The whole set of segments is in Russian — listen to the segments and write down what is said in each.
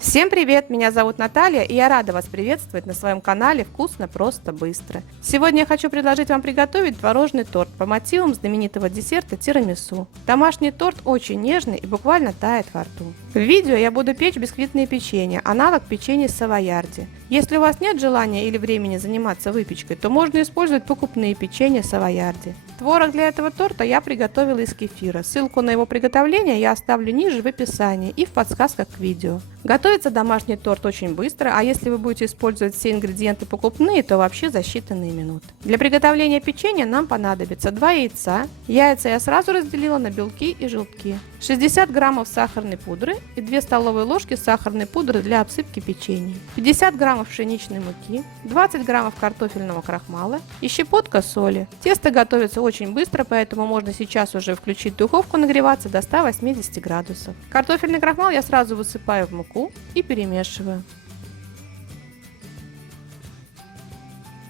Всем привет! Меня зовут Наталья, и я рада вас приветствовать на своем канале «Вкусно, просто, быстро». Сегодня я хочу предложить вам приготовить творожный торт по мотивам знаменитого десерта тирамису. Домашний торт очень нежный и буквально тает во рту. В видео я буду печь бисквитные печенья, аналог печенья савоярди. Если у вас нет желания или времени заниматься выпечкой, то можно использовать покупные печенья савоярди. Творог для этого торта я приготовила из кефира. Ссылку на его приготовление я оставлю ниже в описании и в подсказках к видео. Готовится домашний торт очень быстро, а если вы будете использовать все ингредиенты покупные, то вообще за считанные минуты. Для приготовления печенья нам понадобится 2 яйца. Яйца я сразу разделила на белки и желтки. 60 граммов сахарной пудры и 2 столовые ложки сахарной пудры для обсыпки печенья. 50 граммов пшеничной муки, 20 граммов картофельного крахмала и щепотка соли. Тесто готовится очень быстро, поэтому можно сейчас уже включить духовку нагреваться до 180 градусов. Картофельный крахмал я сразу высыпаю в муку и перемешиваю.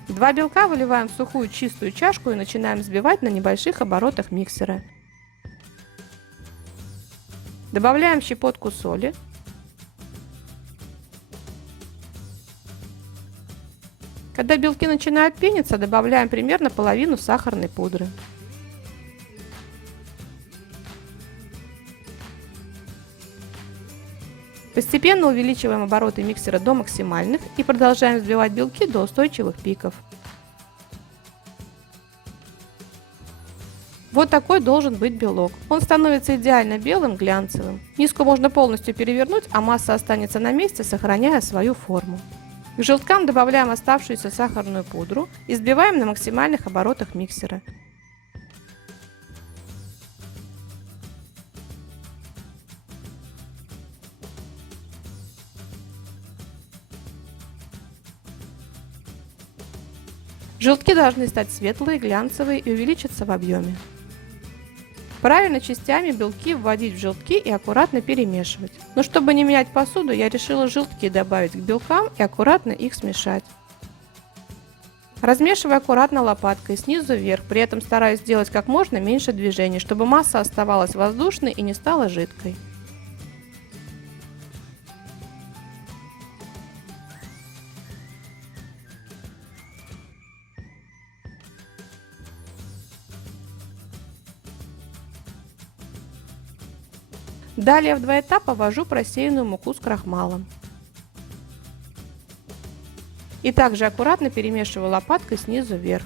2 белка выливаем в сухую чистую чашку и начинаем взбивать на небольших оборотах миксера. Добавляем щепотку соли. Когда белки начинают пениться, добавляем примерно половину сахарной пудры. Постепенно увеличиваем обороты миксера до максимальных и продолжаем взбивать белки до устойчивых пиков. Вот такой должен быть белок. Он становится идеально белым, глянцевым. Миску можно полностью перевернуть, а масса останется на месте, сохраняя свою форму. К желткам добавляем оставшуюся сахарную пудру и взбиваем на максимальных оборотах миксера. Желтки должны стать светлые, глянцевые и увеличиться в объеме. Правильно частями белки вводить в желтки и аккуратно перемешивать. Но чтобы не менять посуду, я решила желтки добавить к белкам и аккуратно их смешать. Размешиваю аккуратно лопаткой снизу вверх, при этом стараюсь сделать как можно меньше движений, чтобы масса оставалась воздушной и не стала жидкой. Далее в 2 этапа ввожу просеянную муку с крахмалом. И также аккуратно перемешиваю лопаткой снизу вверх.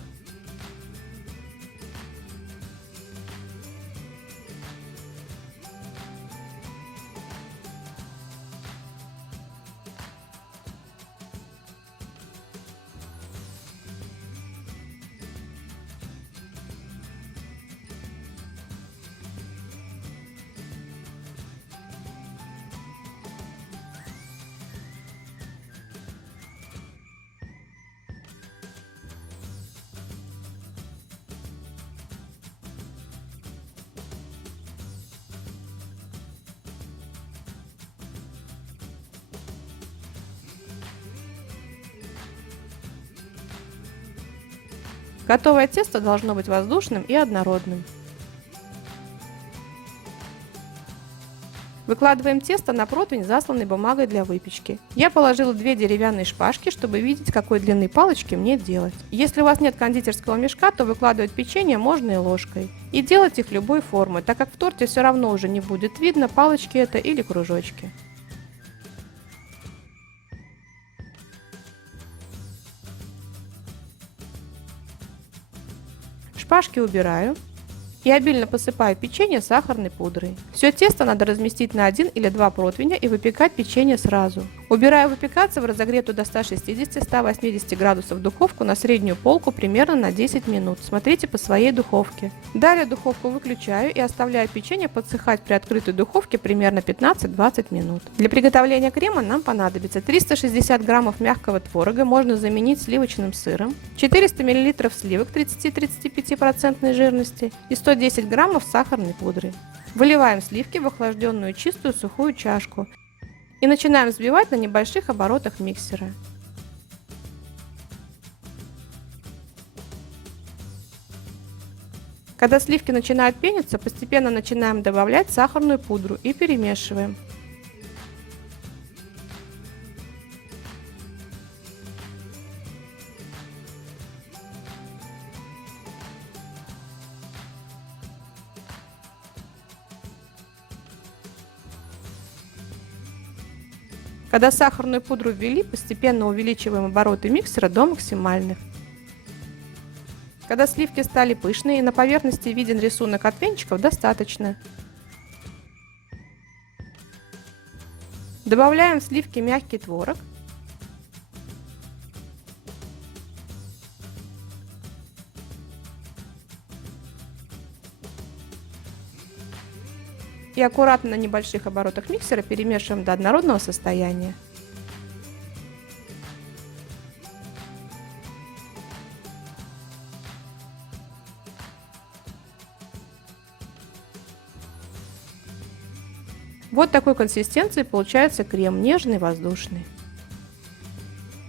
Готовое тесто должно быть воздушным и однородным. Выкладываем тесто на противень, засланный бумагой для выпечки. Я положила 2 деревянные шпажки, чтобы видеть, какой длины палочки мне делать. Если у вас нет кондитерского мешка, то выкладывать печенье можно и ложкой. И делать их любой формы, так как в торте все равно уже не будет видно, палочки это или кружочки. Шпажки убираю и обильно посыпаю печенье сахарной пудрой. Все тесто надо разместить на 1 или 2 противня и выпекать печенье сразу. Убираю выпекаться в разогретую до 160-180 градусов духовку на среднюю полку примерно на 10 минут. Смотрите по своей духовке. Далее духовку выключаю и оставляю печенье подсыхать при открытой духовке примерно 15-20 минут. Для приготовления крема нам понадобится 360 граммов мягкого творога, можно заменить сливочным сыром, 400 мл сливок 30-35% жирности и 110 граммов сахарной пудры. Выливаем сливки в охлажденную чистую сухую чашку и начинаем взбивать на небольших оборотах миксера. Когда сливки начинают пениться, постепенно начинаем добавлять сахарную пудру и перемешиваем. Когда сахарную пудру ввели, постепенно увеличиваем обороты миксера до максимальных. Когда сливки стали пышные и на поверхности виден рисунок от венчиков, достаточно. Добавляем в сливки мягкий творог. И аккуратно на небольших оборотах миксера перемешиваем до однородного состояния. Вот такой консистенции получается крем, нежный, воздушный.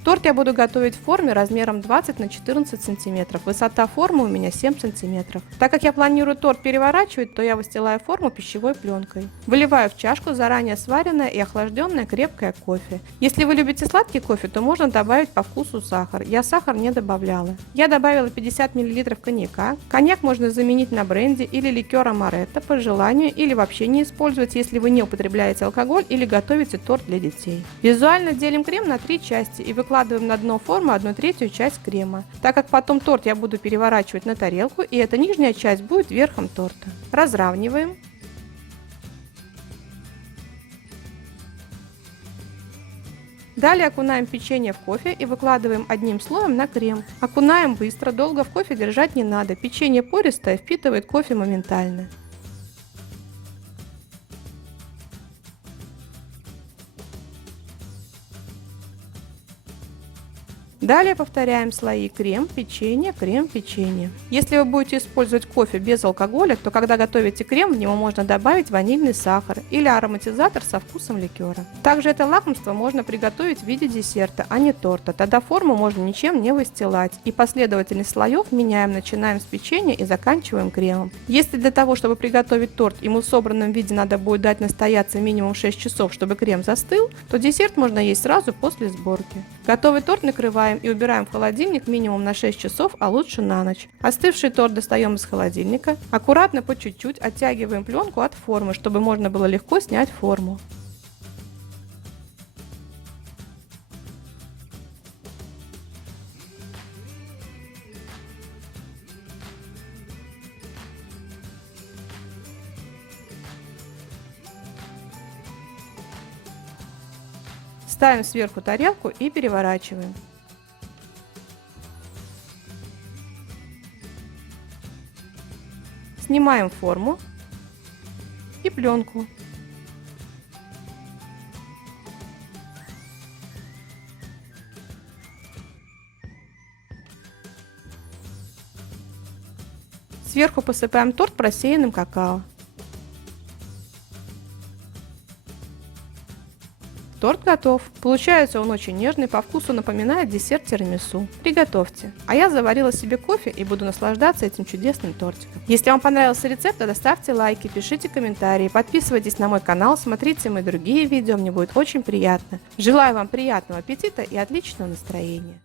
Торт я буду готовить в форме размером 20 на 14 см. Высота формы у меня 7 см. Так как я планирую торт переворачивать, то я выстилаю форму пищевой пленкой. Выливаю в чашку заранее сваренное и охлажденное крепкое кофе. Если вы любите сладкий кофе, то можно добавить по вкусу сахар. Я сахар не добавляла. Я добавила 50 мл коньяка. Коньяк можно заменить на бренди или ликер амаретто по желанию, или вообще не использовать, если вы не употребляете алкоголь или готовите торт для детей. Визуально делим крем на 3 части и выкладываем на дно формы 1/3 часть крема, так как потом торт я буду переворачивать на тарелку, и эта нижняя часть будет верхом торта. Разравниваем. Далее окунаем печенье в кофе и выкладываем одним слоем на крем. Окунаем быстро, долго в кофе держать не надо, печенье пористое, впитывает кофе моментально. Далее повторяем слои крем, печенье, крем, печенье. Если вы будете использовать кофе без алкоголя, то когда готовите крем, в него можно добавить ванильный сахар или ароматизатор со вкусом ликера. Также это лакомство можно приготовить в виде десерта, а не торта. Тогда форму можно ничем не выстилать. И последовательность слоев меняем, начинаем с печенья и заканчиваем кремом. Если для того, чтобы приготовить торт, ему в собранном виде надо будет дать настояться минимум 6 часов, чтобы крем застыл, то десерт можно есть сразу после сборки. Готовый торт накрываем и убираем в холодильник минимум на 6 часов, а лучше на ночь. Остывший торт достаем из холодильника. Аккуратно по чуть-чуть оттягиваем пленку от формы, чтобы можно было легко снять форму. Ставим сверху тарелку и переворачиваем. Снимаем форму и пленку. Сверху посыпаем торт просеянным какао. Торт готов. Получается он очень нежный, по вкусу напоминает десерт тирамису. Приготовьте. А я заварила себе кофе и буду наслаждаться этим чудесным тортиком. Если вам понравился рецепт, то ставьте лайки, пишите комментарии, подписывайтесь на мой канал, смотрите мои другие видео, мне будет очень приятно. Желаю вам приятного аппетита и отличного настроения.